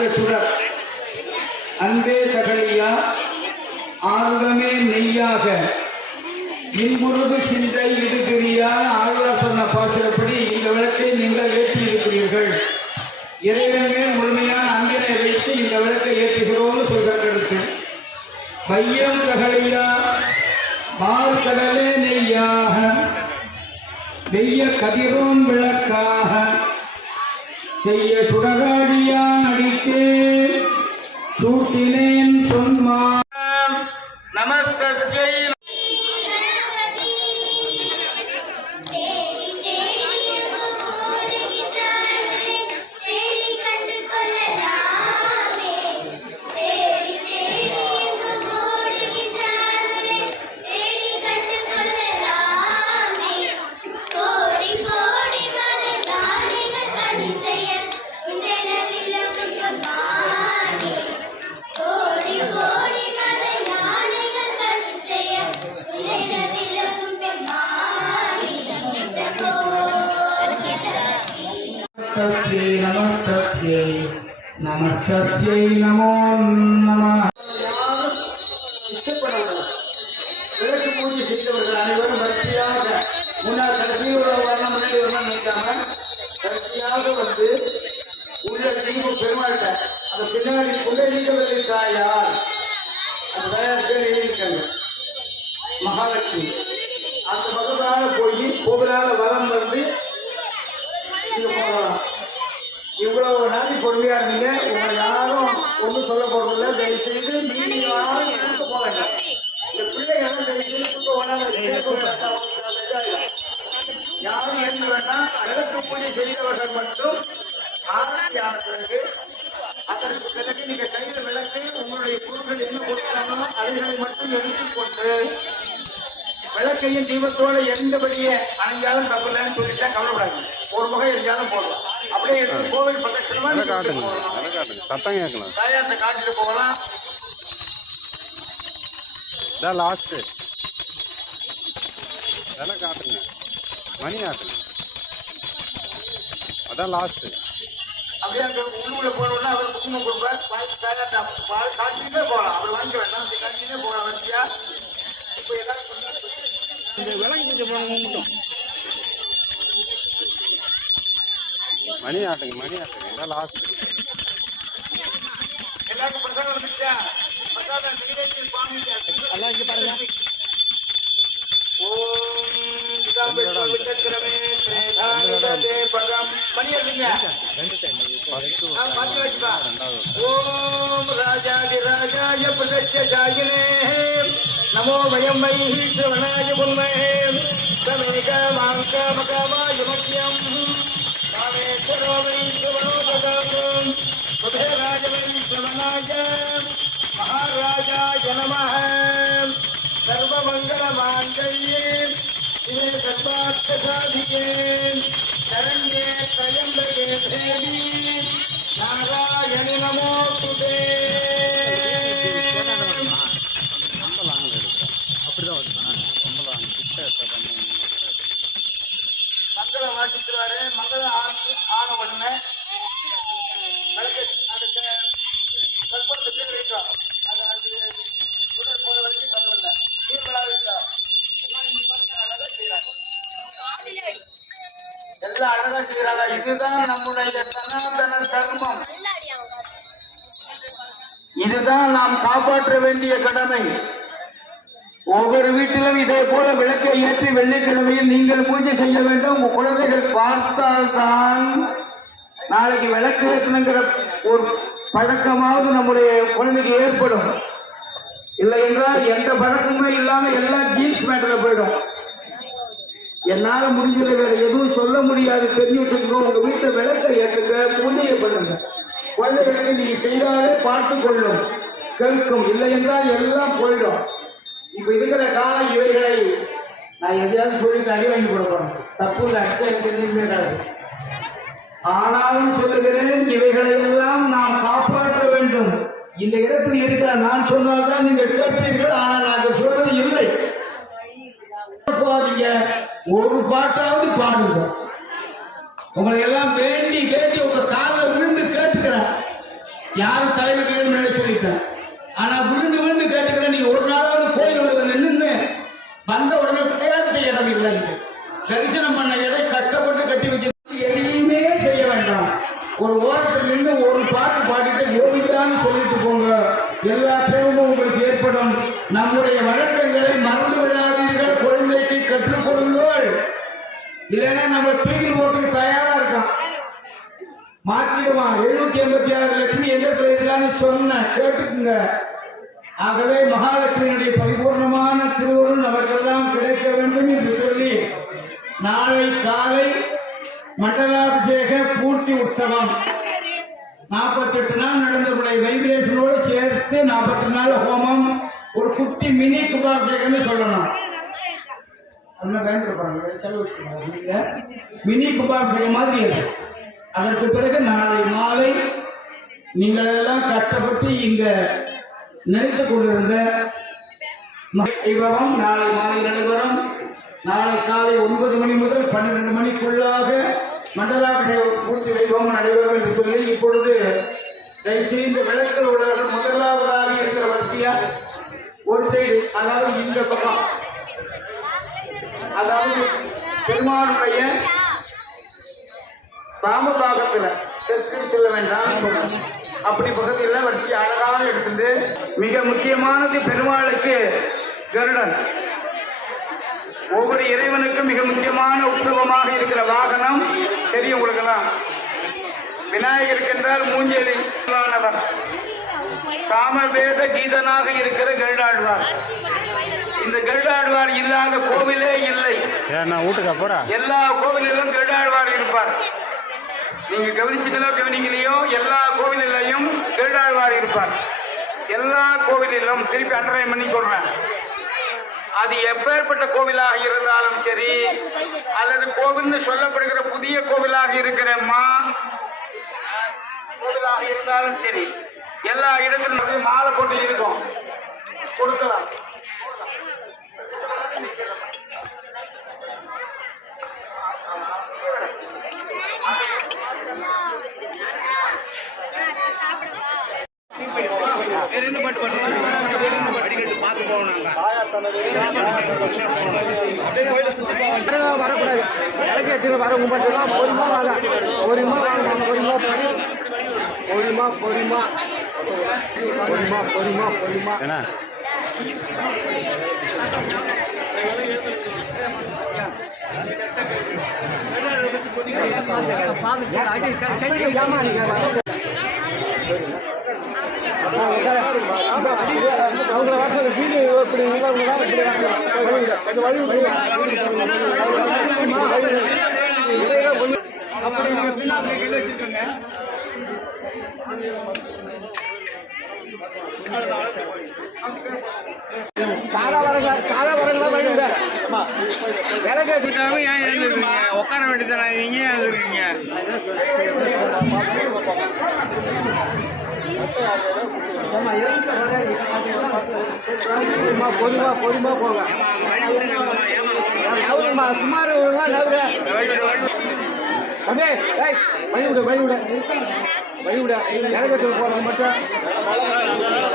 தங்க சுடர் அன்பே தகழியா ஆர்வமே நெய்யாக இன்புருது சிந்தை இடுகிறியா ஆழ்வார் சொன்ன பாசுரப்படி இந்த விளக்கை நீங்கள் ஏற்றி இருக்கிறீர்கள் இறைவனே முழுமையான அன்பினை வைத்து இந்த விளக்கை ஏற்றுகிறோம்னு சொல்கிற மையம் தகழியா பால் கடலே நெய்யாக. செய்ய கதிரும் விளக்காக. செய்ய சுடகாடியா நடிக்க சூட்டினேன் சொன்மா. நமஸ்தே நமஸ்தே நமஸ்தே நமஸ்தே நமோ நம விளக்கு பூஜை செய்தவர்கள் அனைவரும் வரிசையாக முன்னால் முன்னாடி நினைக்காம வரிசையாக வந்து உள்ள தீபம் பெருமாள்கிட்ட அந்த பின்னாடி குண்டலீகவதி தாயார் அந்த தாயார் பேர் எழுதியிருக்காங்க மகாலட்சுமி. அந்த பக்கத்தால போய் கோவிலால வரம் வந்து இங்க போகலாம். இவ்வளவு நாளை பொறுமையா இருந்தீங்க. உங்களை யாரும் ஒன்றும் சொல்ல போறதில்ல. தயவு செய்து நீங்க யாரும் எடுத்து போக வேண்டாம் இந்த பிள்ளைகள் தயவு செய்து தூக்க வேண்டாம் யாரும் ஏற்க வேண்டாம் விளக்கு பூஜை செய்தவர்கள் மட்டும் ஆரத்தி ஆன பிறகு அதற்கு பிறகு நீங்க கையில் விளக்கு உங்களுடைய குருக்கள் என்ன கொடுக்கிறாங்களோ அவைகளை மட்டும் எடுத்துக்கொண்டு விளக்கையும் தீபத்தோட எந்தபடியே அணைஞ்சாலும் தப்பில்லைன்னு சொல்லிட்டா கவலைப்படாது ஒரு முகம் எரிஞ்சாலும் போடலாம் அப்படியே எடுத்து கோவில் அதை காட்டுங்க. காட்டுங்க. சத்தம் கேட்கலாம். தாயார்த்த காட்டிட்டு போகலாம். இதான் லாஸ்ட்டு இதெல்லாம் காட்டுங்க. மணி ஆட்டுங்க. அதான் லாஸ்ட்டு அப்படியே அங்க உள்ளுக்குள்ள போனோம்னா அவர் குங்குமம் கொடுப்பார். பால் காட்டிட்டே போகலாம். அவர் வாங்கிக்க வேண்டாம். காட்டிட்டே போகலாம் வரிசையா. இப்போ எல்லாரும் இந்த விலங்கு பூஜை பண்ண மணி ஆட்டுங்க மணி ஆட்டுங்க இதான் சுவாமி எல்லாம் இங்க பாருங்க. ஓம் ராஜாதிராஜாய பிரதட்சாயினே நமோ வயம் வை சிவனாய புன்மஹே சமேக மாங்க रामेश्वरो वैश्वरो जगम् बुधे राजवैश्वनाय महाराजाय नमः। सर्वमङ्गलमाङ्गल्ये शिवे सर्वार्थसाधिके शरण्ये त्रयम्बके देवी नारायणि नमोऽस्तु ते। மங்களம் மங்கள ஆன உடனே அதுக்கு அது அது உடல் வரைக்கும் நீர்மலாக இருக்கா அழகா செய்யறாங்க எல்லாம் அழகா செய்யறாங்க. இதுதான் நம்முடைய சனாதன தர்மம். இதுதான் நாம் காப்பாற்ற வேண்டிய கடமை. ஒவ்வொரு வீட்டிலும் இதை போல வெள்ளிக்கிழமையில் நீங்கள் பூஜை செய்ய வேண்டும். உங்க குழந்தைகள் பார்த்தால்தான் நாளைக்கு விளக்கு ஏற்றணுங்கிற ஒரு பழக்கமாவது நம்முடைய குழந்தைக்கு ஏற்படும். இல்லை என்றால் எந்த பழக்கமுமே இல்லாம எல்லாம் ஜீன்ஸ் பேண்ட்ல போயிடும். என்னால முடிஞ்சதை வேற எதுவும் சொல்ல முடியாது. தெரிஞ்சு வச்சுக்கோ உங்க வீட்டுல விளக்கை ஏற்றுங்க பூஜையை பண்ணுங்க. குழந்தைகளுக்கு நீங்க செய்தாலே பார்த்து கொள்ளும். கேட்கும். இல்லை என்றால் எல்லாம் போயிடும். இப்ப இருக்கிற காலம் இவைகளை நான் எதையாவது சொல்லி அடி வாங்கி கொடுக்கணும் தப்பு இல்லை அச்சம் ஆனாலும் சொல்லுகிறேன் இவைகளை எல்லாம் நாம் காப்பாற்ற வேண்டும். இந்த இடத்தில் இருக்கிற நான் சொன்னால்தான் நீங்கள் கேட்பீர்கள் ஆனால் நாங்கள் சொல்வது இல்லை. போகாதீங்க ஒரு பாட்டாவது பாடுங்க. உங்களை எல்லாம் வேண்டி வேண்டி உங்க காலில் விழுந்து கேட்டுக்கிறேன். யாரும் தலைவர்கள் முன்னாடி சொல்லிட்டேன். ஆனா விழுந்து ஒரு ஓரத்தில் நின்று ஒரு பாட்டு பாடிட்டு கோவிந்தான்னு சொல்லிட்டு போங்க எல்லா சேவமும் உங்களுக்கு ஏற்படும். நம்முடைய வழக்கங்களை மறந்து விடாதீர்கள். குழந்தைக்கு கற்றுக் கொடுங்கள். இல்லைன்னா நம்ம தூக்கி போட்டு தயாரா இருக்கோம் மாற்றிடுமா எழுநூத்தி எண்பத்தி ஆறு லட்சுமி எந்த இருக்கான்னு சொன்ன கேட்டுக்குங்க. ஆகவே மகாலட்சுமியினுடைய பரிபூர்ணமான திருவருள் நமக்கெல்லாம் கிடைக்க வேண்டும் என்று சொல்லி நாளை காலை மண்டலாபிஷேக பூர்த்தி உற்சவம். நாற்பத்தெட்டு நாள் நடந்தவுடைய வைப்ரேஷனோடு சேர்த்து நாற்பத்தி நாள் ஹோமம். ஒரு குட்டி மினி குபாபிஷேகம்னு சொல்லணும். செலவு மினி குபாபிஷேகம் மாதிரி அது. அதற்கு பிறகு நாளை மாலை நீங்கள் எல்லாம் கஷ்டப்பட்டு இங்க நினைத்து கொண்டிருந்த வைபவம் நாளை மாலை நடைபெறும். நாளை காலை ஒன்பது மணி முதல் பன்னிரண்டு மணிக்குள்ளாக மண்டலாபிஷேக பூர்த்தி வைபவம் நடைபெறும் என்று சொல்லி இப்பொழுது தயவுசெய்து இந்த விளக்கல் உலக முதலாவதாக இருக்கிற வரிசையா? ஒரு சைடு அதாவது இந்த பக்கம். அதாவது பெருமானுடைய ராமபாகத்துல தெற்கு செல்ல வேண்டாம் அப்படி பக்கத்தில் வரிசை அழகாக எடுத்துட்டு மிக முக்கியமானது பெருமாளுக்கு கருடன். முக்கியமான உற்சவமாக இருக்கிற வாகனம். தெரியும் உங்களுக்கெல்லாம். விநாயகருக்கு என்றால் மூஞ்சேரி சாமவேத கீதனாக இருக்கிற கருடாழ்வார். இந்த கருடாழ்வார் இல்லாத கோவிலே இல்லை. எல்லா கோவிலிலும் கருடாழ்வார் இருப்பார். நீங்க கவனிச்சீங்களோ கவனிக்கலையோ எல்லா கோவிலிலையும் கருடாழ்வார் இருப்பார். எல்லா கோவிலிலும் திருப்பி அண்டர்லைன் பண்ணி சொல்றேன். அது எப்பேற்பட்ட கோவிலாக இருந்தாலும் சரி அல்லது கோவில்னு சொல்லப்படுகிற புதிய கோவிலாக இருக்கிற மா கோவிலாக இருந்தாலும் சரி எல்லா இடத்திலும் மாலை போட்டு இருக்கும். கொடுக்கலாம். வரக்கூடாது இலக்கிய வச்சுக்க வர மட்டும் பொறுமா வாங்க பொறுமா வாங்க பொறுமா பொறுமா பொறுமா பொறுமா பொறுமா பொறுமா என்ன வாசல் வீடு இப்படி அப்படி நீங்க வரங்களா ஏன் எழுந்திருக்கீங்க உட்கார வேண்டிய நீங்க ஏன் எழுந்திருக்கீங்க பொறுமா பொறுமா பொறுமா போங்க. நவுருமா சுமார் நவுரு. அப்படியே ஏய் வழி விடு வழி விடு. வழி விடு. இறக்கத்தில் போகிறவங்க மட்டும்.